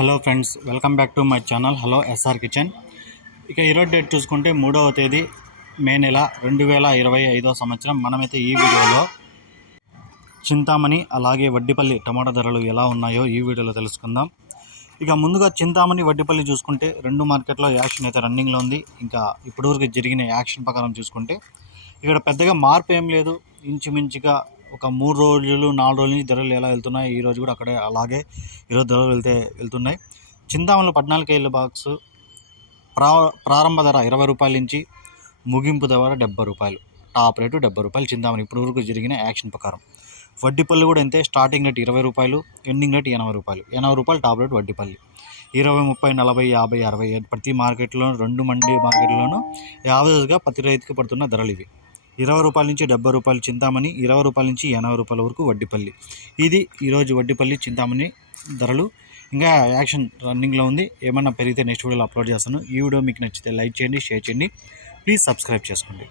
Hello friends welcome back to my channel. Hello SR kitchen. ఇక ఈరోజు date చూసుకుంటే మూడవ తేదీ మే నెల రెండు వేల ఇరవై ఐదో సంవత్సరం. మనమైతే ఈ వీడియోలో చింతామణి అలాగే వడ్డిపల్లి టమాటా ధరలు ఎలా ఉన్నాయో ఈ వీడియోలో తెలుసుకుందాం. ఇక ముందుగా చింతామణి వడ్డిపల్లి చూసుకుంటే రెండు మార్కెట్లో యాక్షన్ అయితే రన్నింగ్లో ఉంది. ఇంకా ఇప్పటివరకు జరిగిన యాక్షన్ ప్రకారం చూసుకుంటే ఇక్కడ పెద్దగా మార్పు ఏం లేదు. ఇంచుమించుగా ఒక మూడు రోజులు నాలుగు రోజుల నుంచి ధరలు ఎలా వెళ్తున్నాయి ఈ రోజు కూడా అక్కడే అలాగే ఈరోజు ధరలు వెళ్తే వెళ్తున్నాయి. చింతామణిలో పద్నాలుగు కేజీల బాక్స్ ప్రా ప్రారంభ ధర ఇరవై రూపాయల నుంచి ముగింపు ధర డెబ్బై రూపాయలు. టాప్ రేటు డెబ్బై రూపాయలు. చింతామణి ఇప్పుడు వరకు జరిగిన యాక్షన్ ప్రకారం. వడ్డీపల్లి కూడా అంతే స్టార్టింగ్ రేట్ ఇరవై రూపాయలు ఎండింగ్ రేట్ ఎనభై రూపాయలు. ఎనభై రూపాయలు టాప్ రేట్ వడ్డీపల్లి. ఇరవై ముప్పై నలభై యాభై అరవై ప్రతి మార్కెట్లోనూ రెండు మండి మార్కెట్లోనూ యావరేజ్గా ప్రతి రైతుకి పడుతున్న ధరలు ఇవి. ఇరవై రూపాయల నుంచి డెబ్బై రూపాయలు చింతామణి ఇరవై రూపాయల నుంచి ఎనభై రూపాయల వరకు వడ్డీపల్లి. ఇది ఈరోజు వడ్డీపల్లి చింతామణి ధరలు. ఇంకా యాక్షన్ రన్నింగ్లో ఉంది. ఏమన్నా పెరిగితే నెక్స్ట్ వీడియోలో అప్లోడ్ చేస్తాను. ఈ వీడియో మీకు నచ్చితే లైక్ చేయండి షేర్ చేయండి. ప్లీజ్ సబ్స్క్రైబ్ చేసుకోండి.